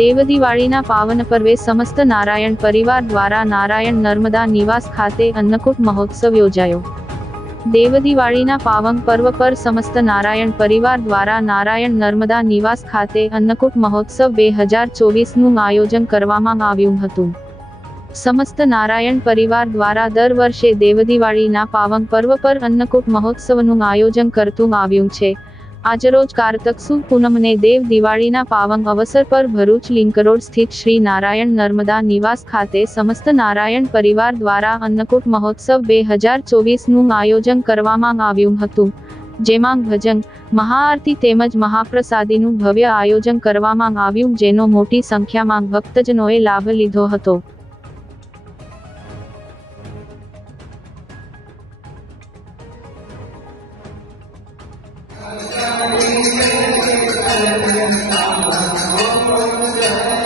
દેવદિવાળીના પાવન પર્વે સમસ્ત નારાયણ પરિવાર દ્વારા નારાયણ નર્મદા નિવાસ ખાતે અન્નકૂટ મહોત્સવ યોજાયો। દેવદિવાળીના પાવન પર્વ પર સમસ્ત નારાયણ પરિવાર દ્વારા નારાયણ નર્મદા નિવાસ ખાતે અન્નકૂટ મહોત્સવ 2024નું આયોજન કરવામાં આવ્યું હતું। સમસ્ત નારાયણ પરિવાર દ્વારા દર વર્ષે દેવદિવાળીના પાવન પર્વ પર અન્નકૂટ મહોત્સવનું આયોજન કરતું આવ્યું છે। આજરોજ કારતક સુદ પૂનમને દેવ દિવાળીના પાવન અવસર પર ભરૂચ લિંક રોડ સ્થિત શ્રી નારાયણ નર્મદા નિવાસ ખાતે સમસ્ત નારાયણ પરિવાર દ્વારા અન્નકૂટ મહોત્સવ 2024નું આયોજન કરવામાં આવ્યું હતું, જેમાં ભજન, મહાઆરતી તેમજ મહાપ્રસાદીનું ભવ્ય આયોજન કરવામાં આવ્યું, જેનો મોટી સંખ્યામાં ભક્તજનોએ લાભ લીધો હતો। Om